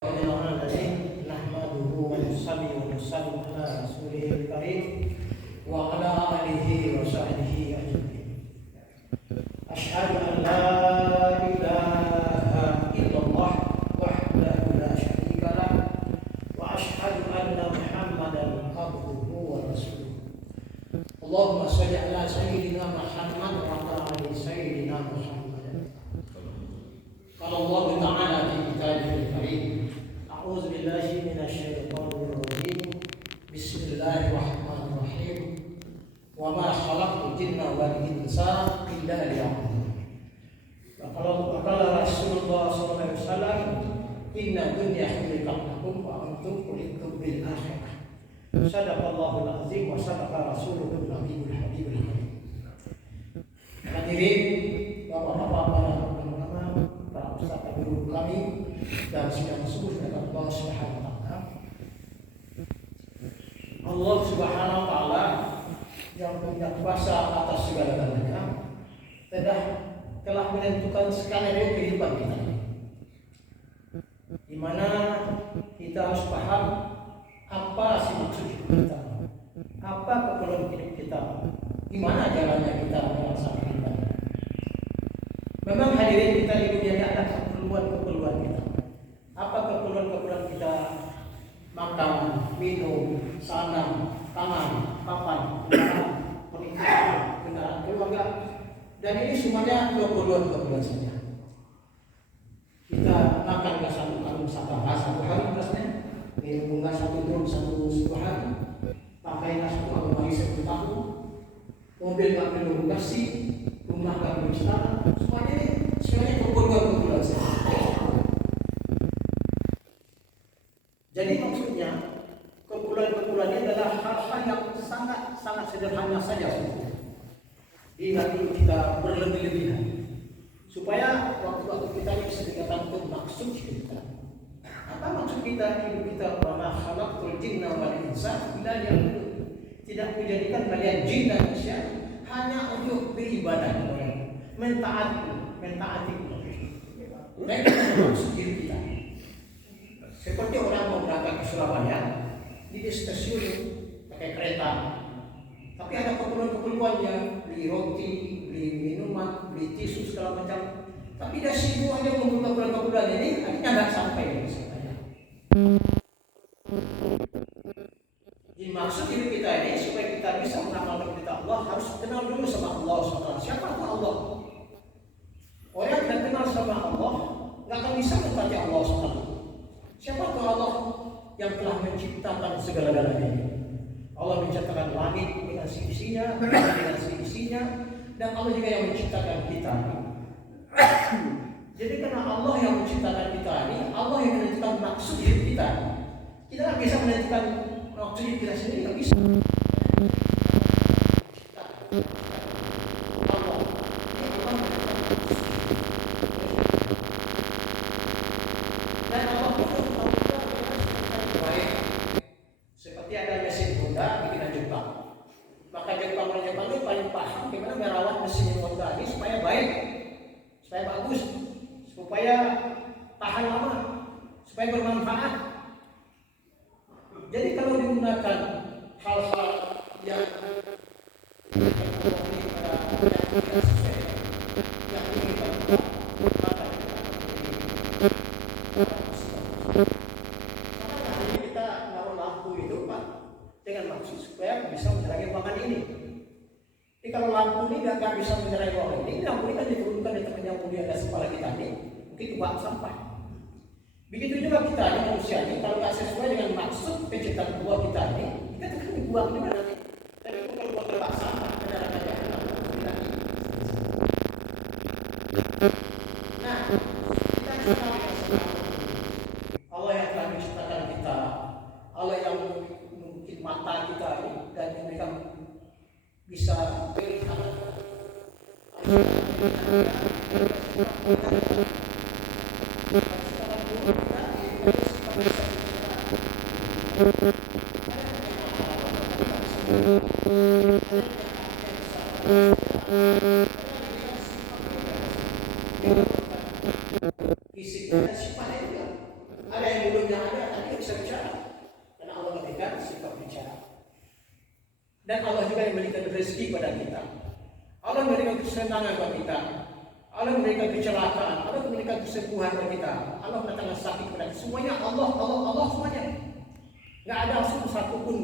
Nahmaduhu wa nusalli wa nusallim ala rasulihil karim wa ala alihi wa sahbihi ajma'in. Asyhadu an la ilaha illallah wahdahu la syarika lah wa asyhadu anna Muhammadan abduhu wa rasuluh. Allahumma shalli ala sayyidina Muhammad wa ala ali sayyidina Muhammad. Qala Allah Ta'ala fi kitabihil karim. A'udzu billahi minasyaitonir rajim. Bismillahirrahmanirrahim. Wa ma khalaqtul jinna wal insa illa liya'budun. Wa qala Rasulullah sallallahu alaihi wasallam, inna dunya khuliqat lakum wa antum khuliqtum bil akhirah. Sadaqallahul azim wa sadaqa rasuluhul nabiyul habibul karim. Hadirin Bapak-bapak, para ustaz guru kami dan sidang subuh dengan Allah Subhanahu wa taala. Allah Subhanahu wa taala yang punya kuasa atas segala-galanya telah menentukan skenario kehidupan kita, di mana kita harus paham apa sih maksud hidup kita, apa keperluan hidup kita, gimana jalannya kita melaksanakan ibadah. Memang hadirin, kita di dunia ini ada keperluan kita. Apa keperluan kita? Makan, minum, sanam, tangan, papan, pernikahan, kendaraan keluarga. Dan ini semuanya keperluan saja. Kita makan nggak satu karung satu hari biasanya, minum nggak satu drum satu hari, pakai nggak satu hari satu tahun, mobil nggak perlu bersih, rumah nggak perlu istana. Semuanya keperluan saja. Jadi maksudnya keperluan-keperluannya adalah hal-hal yang sangat sederhana saja. Ingat dulu kita berlebih-lebihan supaya waktu kita bisa dikatakan maksud kita. Apa maksud kita hidup kita? Wa ma khalaqtul jinna wal insa illa liya'budun. Tidak menjadikan kalian jin dan manusia hanya untuk beribadah kepada mentaati mereka maksud hidup kita. Seperti orang mau berangkat ke Surabaya di stasiun pakai kereta, tapi ada keperluan-keperluannya, beli roti, beli minuman, beli tisu segala macam. Tapi dah sibuk aja membuat keperluan ini, akhirnya nggak sampai di Surabaya. Maksud hidup kita ini supaya kita bisa mengamalkan kita Allah, harus kenal dulu sama Allah SWT. Siapa itu Allah? Orang yang tidak kenal sama Allah nggak akan bisa mentaati Allah SWT. Siapa itu Allah yang telah menciptakan segala-galanya? Allah menciptakan langit dengan seisinya, dengan seisinya, dan Allah juga yang menciptakan kita. Jadi karena Allah yang menciptakan kita ini, Allah yang menentukan maksud hidup kita. Kita nggak bisa menentukan maksud hidup kita sendiri, nggak bisa. Supaya bagus, supaya tahan lama, supaya bermanfaat. Jadi kalau digunakan hal-hal yang kita naruh lampu itu Pak dengan maksud supaya bisa menerangi ruangan ini. Jadi kalau lampu ini nggak bisa menerangi ruangan ini, lampu ini kan diturunkan di tengah yang mulia atas kepala kita ini, mungkin dibuang sampah. Begitu juga kita ini manusia ini, kalau nggak sesuai dengan maksud penciptaan Allah kita ini, kita akan dibuang juga nanti. Dan itu kalau buat lepas sampah, kendaraan aja Nah, kita kenal dengan Allah yang telah menciptakan kita, Allah yang mungkin mata kita ini, dan yang mereka bisa melihat. Fisiknya sifatnya juga ada yang yang ada tadi bisa bicara, karena Allah memberikan sifat bicara. Dan Allah juga yang memberikan rezeki pada kita. Allah memberikan kesenangan kepada kita. Allah memberikan kecelakaan. Allah memberikan kesembuhan kepada kita. Allah mendatangkan sakit kepada kita. Semuanya Allah semuanya. Nggak ada satu pun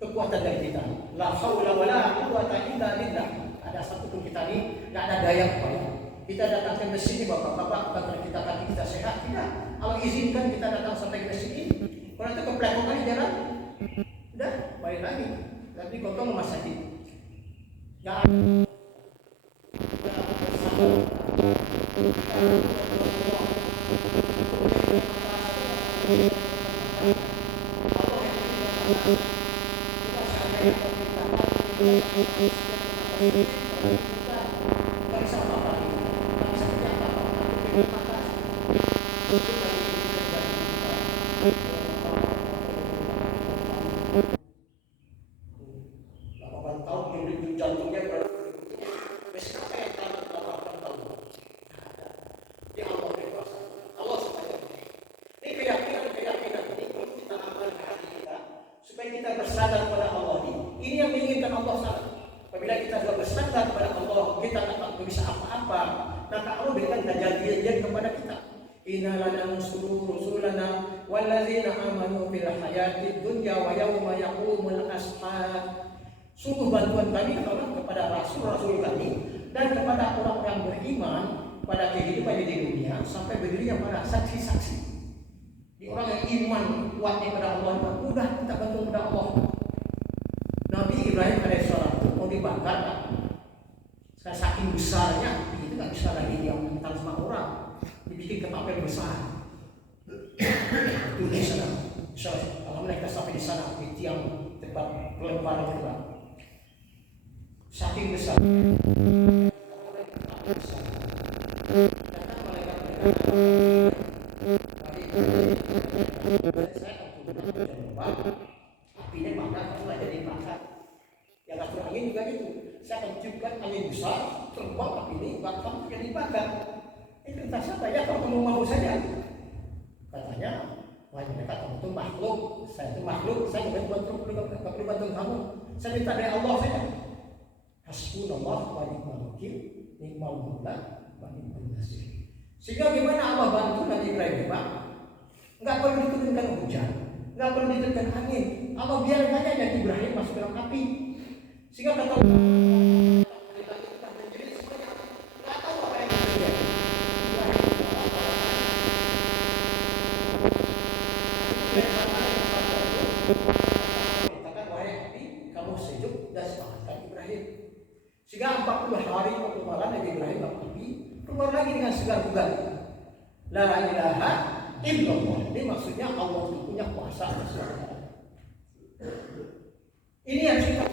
kekuatan dari kita. La haula wala quwwata illa billah. Ada satu pun kita ini nggak ada daya upaya. Kita datang ke sini bapak-bapak bukan kita kaki kita sehat, tidak. Allah izinkan kita datang sampai ke sini. Kalau itu keplekotan di jalan, udah balik lagi. Tapi kotor rumah sakit. Nggak ada. Kita bersandar kepada Allah ini yang menginginkan Allah SWT. Apabila kita sudah bersandar kepada Allah, kita tak bisa apa-apa, maka Allah berikan janji kepada kita. Inna lanansuru rusulana wallazina amanu fil hayatid dunya wa yawma yaqumul ashhad. Sungguh bantuan kami kepada rasul-rasul kami dan kepada orang-orang beriman pada kehidupan di dunia sampai berdirinya para saksi-saksi. Di orang yang iman kuatnya kepada Allah, mudah kita bantu kepada Allah. Nabi Ibrahim alaihissalam itu mau dibakar, saking besarnya itu nggak bisa lagi dia mental sama orang, dibikin ketapel besar. Itu di sana, kalau mereka sampai di sana di tiang tempat pelemparan itu, saking besar. Apinya mana kamu nggak jadi makan. Yang nggak angin juga itu. Saya akan tiupkan angin besar, terbang api ini, kamu jadi makan. Itu entah siapa ya, kalau kamu mau saja. Katanya, wah mereka kamu itu makhluk, saya itu makhluk, saya nggak perlu bantu kamu. Saya minta dari Allah saja. Hasbunallah wa ni'mal wakil, ni'mal maula wa ni'mal nasir. Sehingga gimana Allah bantu Nabi Ibrahim, Pak? Nggak perlu diturunkan hujan, nggak perlu diturunkan angin. Allah biarkan aja Nabi Ibrahim masuk dalam api. Sehingga kata kamu sejuk dan selamatkan Ibrahim. Sehingga 40 hari 40 malam Nabi Ibrahim dalam api, keluar lagi dengan segar bugar. La ilaha illallah. Ini maksudnya Allah itu punya kuasa atas segala. Ini yang kita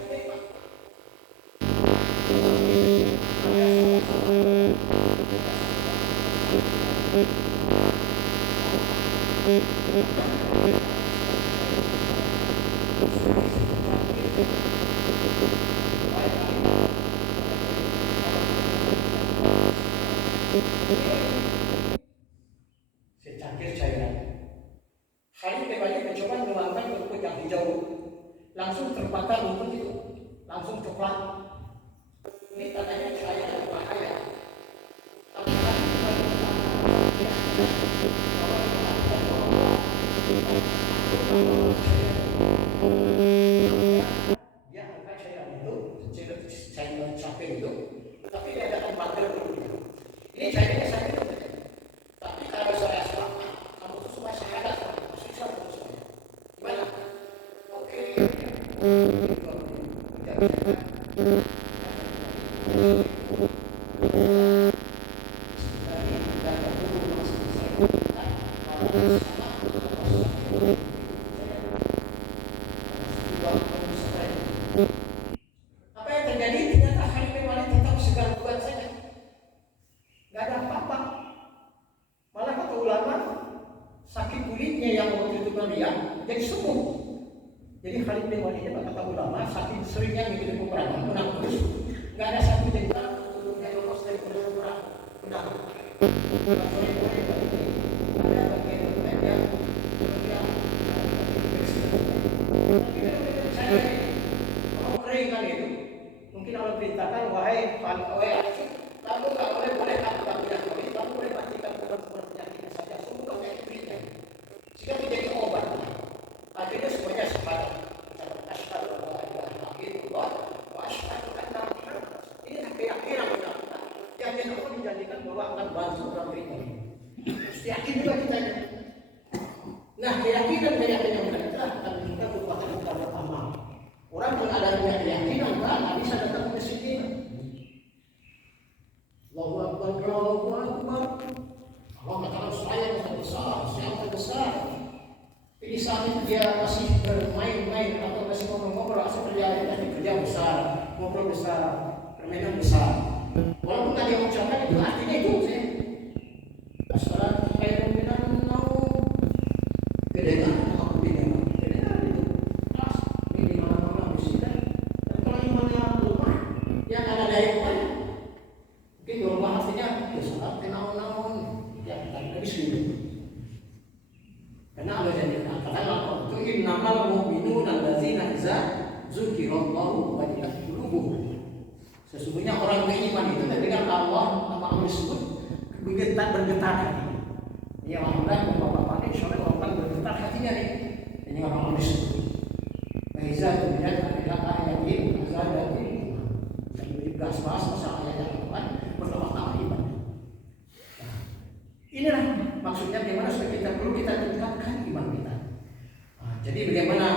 secangkir cairan. Khalid bin Walid mencoba mengembangkan rumput yang hijau, langsung terbakar rumput itu, langsung coklat. Ini tandanya cahaya yang bahaya. Dia angkat cairan itu, cairan capek itu, tapi dia ada tempatnya dulu. Ini cairannya saya itu. Tapi kalau saya selamat, kamu itu semua syahadat, susah kamu semua. Gimana? Oke. Apa yang terjadi? Ternyata Khalid bin Walid tetap segar bugar saja. Gak ada apa-apa. Malah kata ulama, sakit kulitnya yang waktu itu melihat jadi sembuh. Jadi Khalid bin Walid itu kata ulama, saking seringnya mengikuti peperangan, menang terus. Gak ada satu jenderal yang lolos dari perang, menang. Ada bagian yang Kalau kering kan itu, mungkin Allah perintahkan wahai kamu nggak boleh lakukan penyakit, kamu boleh matikan penyakitnya saja, semua penyakit berikan. Jika menjadi obat, akhirnya semuanya sepadan. Asyhadu an la ilaha illallah wa asyhadu anna Muhammadan rasulullah. Ini keyakinan kita. Yakin Allah dijanjikan bahwa akan bantu orang beriman. Yakin juga kita. Nah, keyakinan yang benar akan kita kekuatan utama amal. Orang yang ada keyakinan tak bisa datang ke sini. Allahu Akbar, Allahu Akbar. Allah katakan saya yang besar, saya terbesar. Ini saat itu dia masih bermain-main atau masih ngobrol-ngobrol seperti kerja besar, ngobrol besar, permainan besar. Walaupun tadi yang ucapkan itu artinya itu sih. As-salatu khairun minan naum. Kedengaran aku kedengaran itu. Pas ini mana-mana bisa. Dan kalau imannya lemah, yang ada daya upaya. Mungkin lemah artinya ya salat naon-naon. Ya tak bisa itu. Karena Allah janjikan katakan itu innamal mu'minuna allazina idza dzukirallahu wajilat qulubuhum. Sesungguhnya orang beriman itu mendengar Allah nama Allah disebut bergetar hati. Ya orang bapak-bapak ini soalnya orang bergetar hatinya nih. Ini orang Allah disebut. Idza dzukirallahu adalah ayat ini azab ini. Dan dibahas-bahas masalah ayat yang Al-Qur'an pertama-tama iman. Inilah maksudnya bagaimana supaya kita perlu kita tingkatkan iman kita. Jadi bagaimana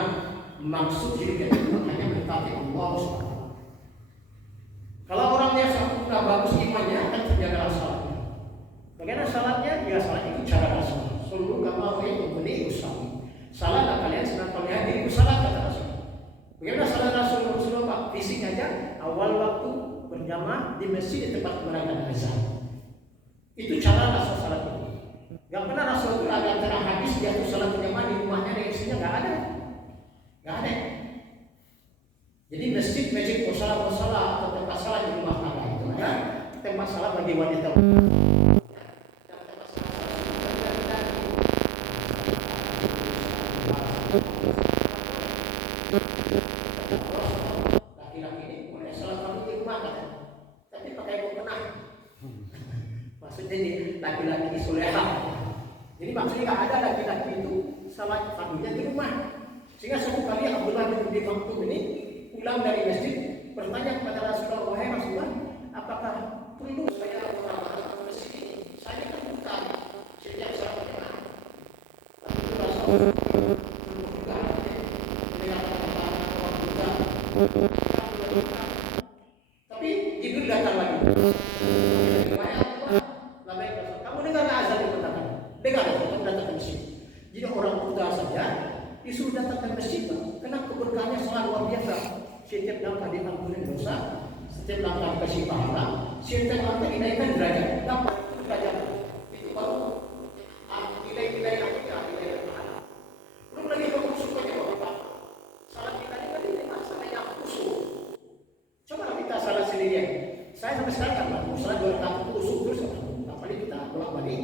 maksud diri kita itu hanya mentaati Allah SWT. Kalau orangnya sudah bagus imannya akan terjaga salatnya. Bagaimana salatnya? Ya salat itu cara Rasul. Seluruh kamal itu benih usaha. Salatlah kalian sedang melihat diriku salat kata Rasul. Bagaimana salat Rasulullah? Fisik aja awal waktu berjamaah di masjid di tempat mereka azan. Itu cara Rasul salat itu. Gak pernah Rasul itu ada antara hadis dia tuh salat berjamaah di rumahnya dengan istrinya gak ada. Jadi masjid musola atau tempat salat di rumah tangga itu ada tempat salat bagi wanita. Laki-laki ini boleh salat di rumah kan, tapi pakai mukena. Maksudnya ini laki-laki soleha. Jadi maksudnya nggak ada laki-laki itu salat fardunya di rumah. Sehingga suatu kali Abdullah bin Maktum ini pulang dari masjid bertanya kepada Rasulullah, wahai Rasulullah, apakah perlu saya melakukan masjid ini? Saya kan bukan sejak salat berjamaah. Lalu Rasulullah tapi Jibril datang lagi. Kamu dengar azan itu datang? Dengar kamu datang ke masjid. Jadi orang buta saja disuruh datang ke masjid. Karena keberkahannya sangat luar biasa. Setiap langkah diampuni dosa, setiap langkah dikasih pahala, setiap langkah dinaikkan derajat. Dapat derajat itu baru nilai-nilai akhirat, nilai pahala. Belum lagi kamu suka Bapak. Salat kita ini kan diterima samanya khusyuk. Coba kita salat sendirian. Saya sampai sekarang kan mau salat 2 rakaat khusyuk terus. Apalagi kita bolak-balik.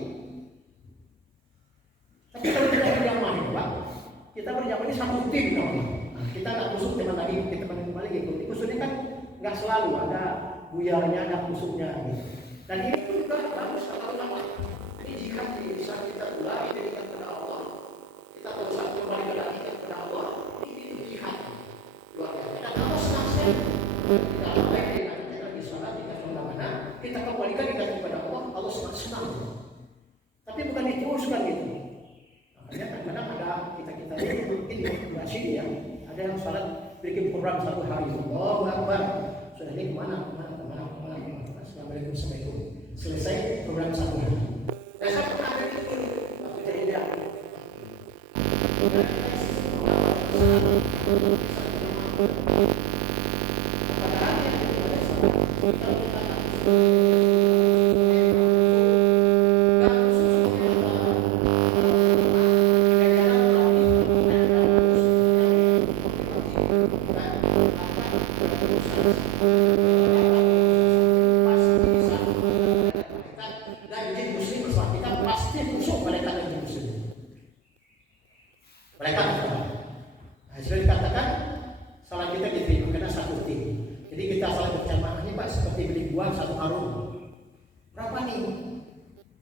Tapi kalau kita berjamaah ini Pak, kita berjamaah ini satu tim dong. Kita nggak khusyuk teman tadi, kita kembali gitu. Khusyuknya kan nggak selalu ada buyarnya, ada khusyuknya. Gitu. Dan ini juga bagus kalau lama. Ini jika bisa kita ulangi dirikan kepada Allah, kita berusaha kembali kepada Allah. Ini jihad luar biasa. Dan Allah senang sekali. Kita baik kita di salat, kita mana kita kembalikan kepada Allah. Allah senang. Tapi bukan diteruskan gitu. Makanya kadang-kadang ada kita ini masih ya. Ada yang salat bikin program 1 hari itu. Allahu Akbar. Sudah ini kemana? Assalamualaikum. Selesai program 1 hari. Saya pernah ada itu waktu jadi dia. sudah dikatakan salah kita diterima karena satu tim. Jadi kita saling berjamaah ini Pak seperti beli buah satu karung. Berapa nih?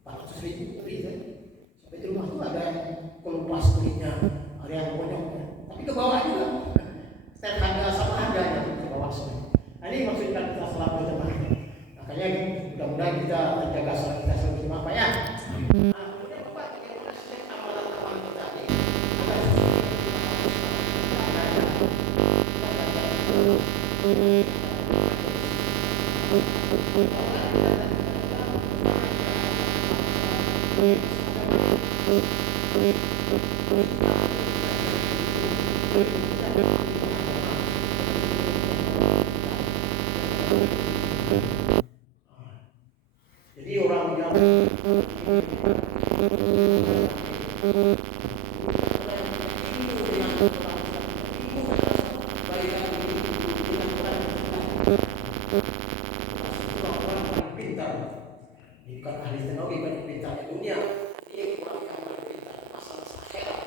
400.000 beli kan? Sampai di rumah tuh ada yang kelupas kulitnya, ada yang bonyoknya. Tapi ke bawah juga. Setiap harga sama harganya ke bawah semua. Nah, ini maksudnya kita salah berjamaah. Makanya mudah-mudahan kita jaga salah kita selalu berjamaah Pak ya. Jadi orang yang pintar, bukan ahli teknologi, bukan pintar di dunia. Ini orang yang paling pintar masalah akhirat.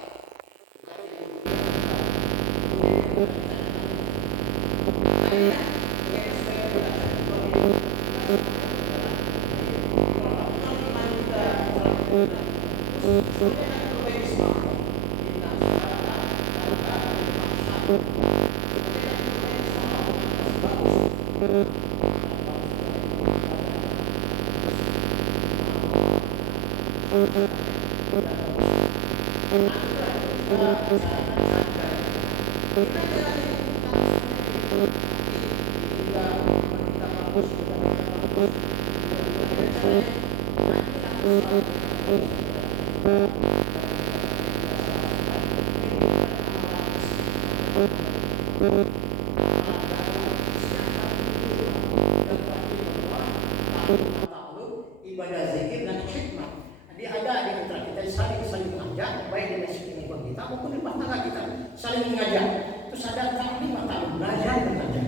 Ibadah zikir dan hikmah. Jadi ada di antara kita saling mengajak, baik di masjid dengan kita maupun di rumah tangga kita saling mengajak. Terus ada taklim atau belajar mengajar.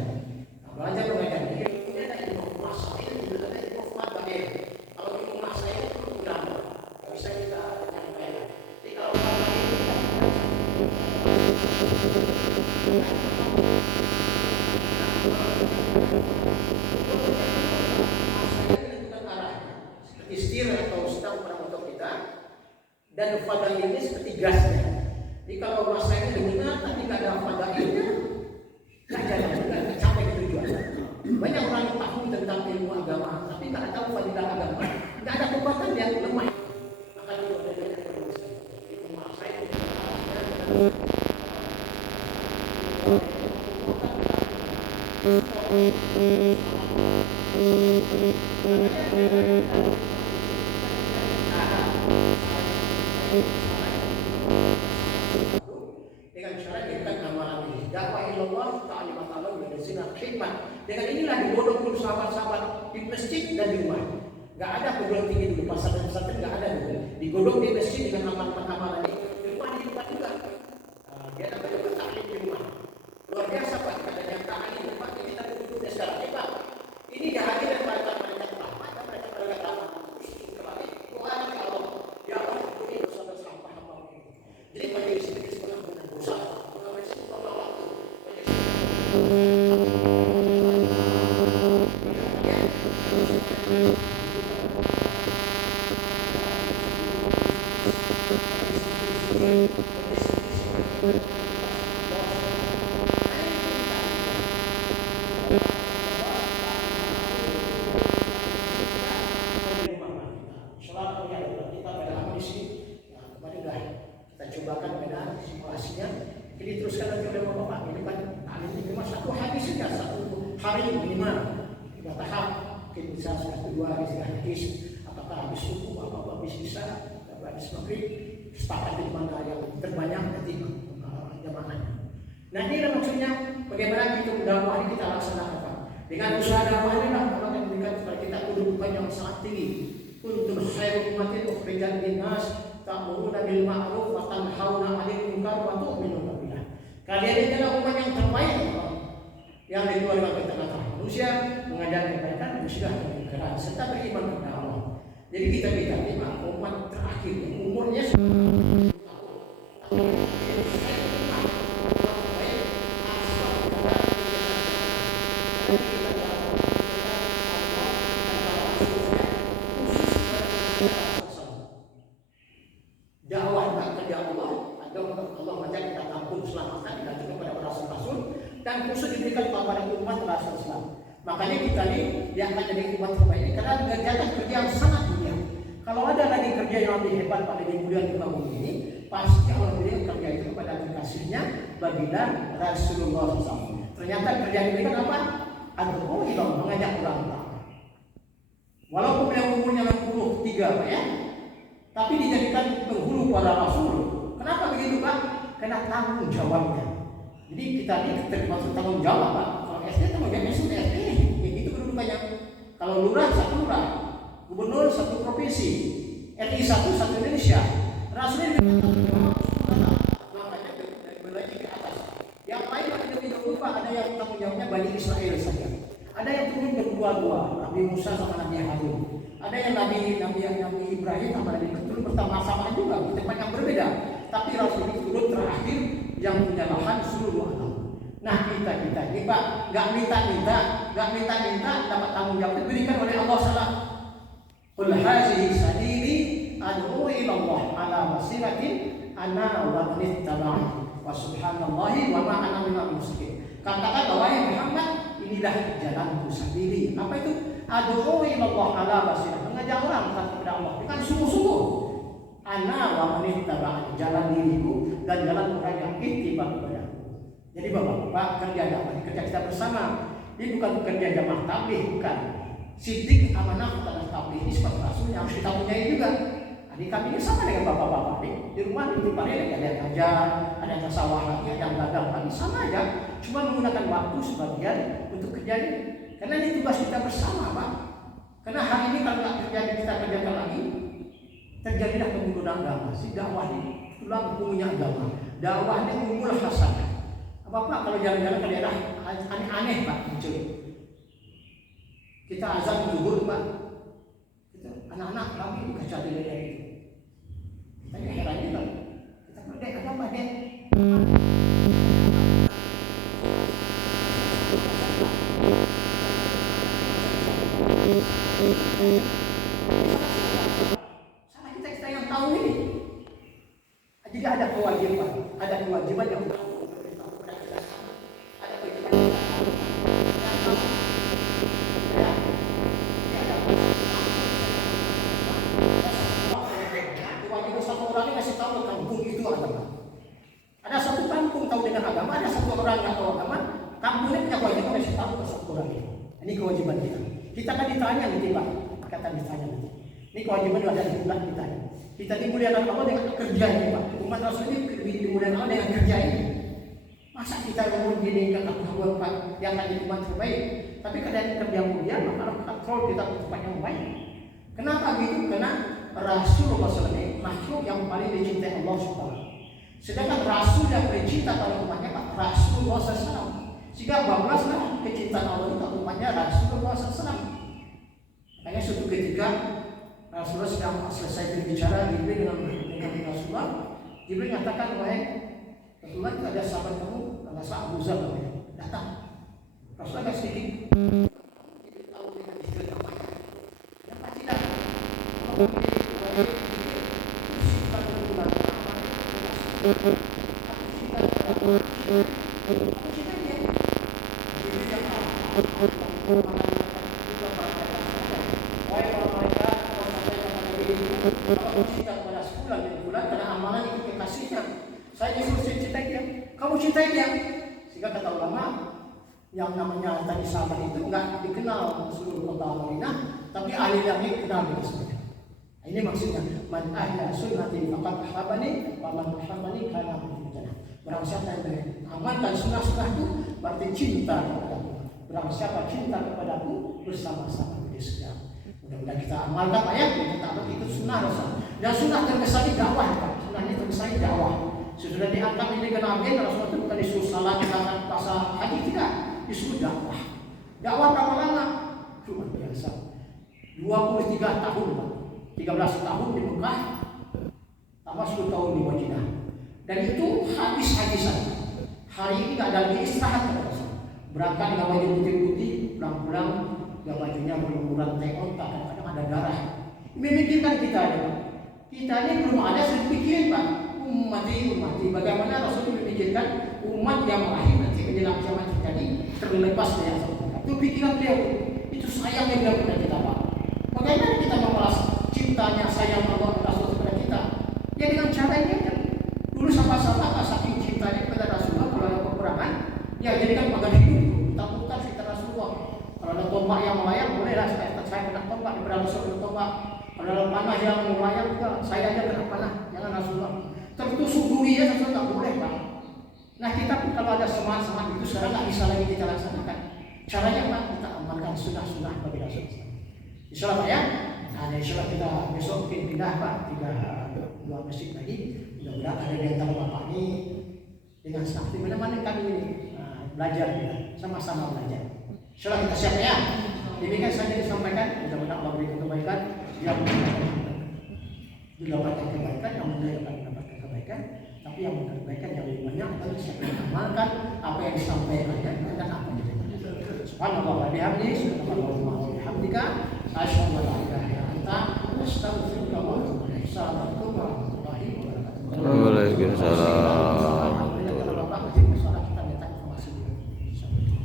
Belajar mengajar. Kemudian ada di rumah saya juga ada di rumah saya. Kalau di rumah saya itu udah bisa kita nyampaikan. Jadi kalau istir atau stang pada motor kita dan fadailnya seperti gasnya. Jadi kalau masa ini dengar tapi nggak ada fadailnya, nggak jalan juga, nggak capai tujuan. Banyak orang yang tahu tentang ilmu agama, tapi nggak tahu fadilah agama, nggak ada kekuatan yang lemah. Maka itu ada yang masa ini. Dengan cara kita amalan ini dakwah ilallah ta'limat Allah dan sinar hikmah. Dengan inilah digodok dulu sahabat-sahabat di masjid dan di rumah. Gak ada perguruan tinggi dulu, pasar dan pesantren gak ada dulu. Digodok di masjid dengan amalan-amalan ini. Di rumah di tempat juga. Dia dapat juga taklim di rumah. Luar biasa Pak, kita ada yang taklim Pak, kita duduk di sekarang. Pak, ini kehadiran mereka rahmat dan mereka rahmat. Kembali doa ke Allah. Ya Allah, ini dosa-dosa hamba ini. Jadi majelis ini sebenarnya bukan dosa, bukan majelis waktu. Cobakan beda simulasinya. Jadi teruskan lagi oleh Bapak. Ini kan ini cuma satu hadis saja, satu hari minimal. Dua tahap, mungkin bisa satu dua hari sudah hadis. Apakah habis subuh, apakah habis isya, atau habis maghrib. Sepakat di mana yang terbanyak nanti jamaahnya. Nah ini maksudnya bagaimana kita dakwah ini kita laksanakan Pak. Dengan usaha dakwah ini lah Allah akan memberikan kepada kita kedudukan yang sangat tinggi. Kuntum khairu ummatin ukhrijat linnas ta'muruna bil ma'ruf wa tanhauna 'anil munkar wa tu'minuna billah. Kalian ini adalah umat yang terbaik yang dikeluarkan dari tengah-tengah manusia, mengajar kebaikan, mencegah kemungkaran serta beriman kepada Allah. Jadi kita lima umat terakhir yang umurnya yang khusus diberikan kepada umat Rasulullah. Makanya kita ini yang akan jadi umat terbaik karena mengerjakan kerja yang sangat mulia. Kalau ada lagi kerja yang lebih hebat pada di bulan di kampung ini, pasti Allah berikan kerja itu kepada kekasihnya baginda Rasulullah SAW. Ternyata kerja yang diberikan apa? Aduh, mengajak orang Islam. Walaupun yang umurnya 63 Pak ya, tapi dijadikan penghulu para Rasul. Kenapa begitu Pak? Karena tanggung jawabnya. Jadi kita ini termasuk tanggung jawab Pak. Kalau SD tanggung jawabnya sudah SD, itu kedudukannya. Kalau lurah satu lurah, gubernur satu provinsi, RI satu Indonesia. Rasulnya makanya berlari ke atas. Yang lain lebih lupa ada yang tanggung jawabnya Bani Israel saja. Ada yang turun berdua-dua, Nabi Musa sama Nabi Harun. Ada yang Nabi Ibrahim sama Nabi turun bersama-sama juga di tempat yang berbeda. Tapi Rasul itu turun terakhir yang punya lahan seluruh alam. Nah kita ini Pak nggak minta dapat tanggung jawab diberikan oleh Allah Taala. Qul hazihi sabili ad'u ila Allah ala basiratin ana wa man ittaba'ani wa subhanallahi wa ma ana minal musyrikin. Katakan bahwa Muhammad inilah jalanku sabili. Apa itu? Ad'u ila Allah ala basiratin. Mengajak orang kepada Allah dengan sungguh-sungguh. Ana wa man ittaba'ani, jalan diriku dan jalan orang yang ittiba kepadaku. Jadi Bapak kerja dakwah, kerja kita bersama. Ini bukan kerja jamaah tabligh, bukan. Sidik amanah kepada tabligh ini sebagai rasul yang harus kita punyai juga. Adik kami ini sama dengan bapak-bapak nih. Di rumah di depan ada yang ngajar, ada yang sawah lagi, ada yang dagang lagi, sama aja. Cuma menggunakan waktu sebagian untuk kerja ini. Karena ini tugas kita bersama, Pak. Karena hari ini kalau kita kerjakan lagi, terjadilah pembunuhan agama. Si dakwah ini tulang punggungnya agama. Dakwah ini umul hasanah. Bapak kalau jalan-jalan ke daerah aneh-aneh Pak muncul. Kita azan zuhur Pak. Kita anak-anak kami dikacau di daerah itu. Kita heran juga. Kita dek ada apa dek? Sama kita yang tahu ini. Jadi ada kewajiban yang ada satu kampung tahu dengan agama, ada satu orang yang tahu agama, kampung ini punya kewajiban kasih tahu ke satu orang ini. Ini kewajiban kita. Kita akan ditanya nanti Pak, kata ditanya nanti. Ini kewajiban ada di bulan ditanya. Kita dimuliakan Allah dengan kerja ini Pak. Umat Rasul ini dimuliakan Allah dengan kerja ini. Masa kita ngomong gini kata kawan Pak yang akan jadi umat terbaik, tapi kadang kerja mulia maka kontrol kita ke tempat yang baik. Kenapa gitu? Karena Rasulullah SAW ini makhluk yang paling dicintai Allah SWT. Sedangkan Rasul yang bercinta pada umatnya Pak Rasulullah SAW. Sehingga bablaslah kecintaan Allah itu umatnya Rasulullah SAW. Makanya suatu ketika Rasulullah sedang selesai berbicara dengan Rasulullah, Jibril mengatakan wahai Rasulullah itu ada sahabat kamu, nggak salah Abu Zar datang. Rasulullah nggak sedikit. Tahu dengan istri apa? Kenapa tidak? Saya justru cintai dia, kamu cintai dia. Sehingga kata ulama yang namanya tadi sahabat itu enggak dikenal seluruh kota Madinah, tapi ahli yang dikenal di sana. Ini maksudnya man ahya sunnati faqad ahabani wa man ahabani kana mujana. Barang siapa yang mengamalkan sunnah-sunnah itu berarti cinta kepadaku. Barang siapa cinta kepadaku bersama-sama di surga. Mudah-mudahan kita amalkan ayat kita amal itu sunnah Rasul. Dan sunnah terbesar di dakwah, Pak. Sunnahnya terbesar di dakwah. Sudah diangkat ini ke Nabi Rasulullah itu bukan disuruh salat dengan pasal haji tidak, disuruh dakwah. Dakwah berapa lama? Luar biasa. 23 tahun, Pak. 13 tahun di Mekah, tambah 10 tahun di Madinah. Dan itu habis-habisan. Hari ini tidak ada lagi istirahat kata Rasul. Berangkat dengan baju putih-putih, pulang-pulang, gak bajunya berlumuran teon, kadang-kadang ada darah. Memikirkan kita ini, Pak. Kita ini belum ada sudah pikirin, Pak. Ummati, bagaimana Rasul memikirkan umat yang lahir nanti menjelang kiamat terjadi terlepas dari asal kita. Itu pikiran beliau. Itu sayangnya beliau kepada kita, Pak. Bagaimana kita membalas cintanya sayang Allah dan Rasul kepada kita? Ya dengan cara ini kan. Dulu sama-sama saking cintanya kepada Rasulullah, kalau ada peperangan, ya jadikan pagar hidup, tak kita Rasulullah. Kalau ada tombak yang melayang, bolehlah saya kena tombak, daripada Rasul kena tombak. Kalau ada panah yang melayang juga, saya aja kena panah, jangan Rasulullah. Tertusuk duri ya, Rasulullah tak boleh, Pak. Nah kita pun kalau ada semangat itu sekarang nggak bisa lagi kita laksanakan. Caranya Pak, kita amalkan sunnah-sunnah bagi Rasulullah. Insyaallah Pak ya. Nah insyaallah kita besok mungkin pindah Pak, 2 masjid lagi. Mudah-mudahan ada di antara Bapak ini dengan sakti mana-mana kami ini belajar kita, sama-sama belajar. Insyaallah kita siap ya. Demikian saja disampaikan. Mudah-mudahan Allah berikan kebaikan, yang mendapatkan kebaikan, yang mendapatkan kebaikan. Tapi yang kebaikan yang lebih banyak adalah siapa yang mengamalkan apa yang disampaikannya dan apa yang dilakukan. Subhanallah wa bihamdihi, subhanallah wa bihamdika, asyhadu an la ilaha illa anta, astaghfiruka wa atubu ilaik. Assalamualaikum warahmatullahi wabarakatuh. Waalaikumsalam.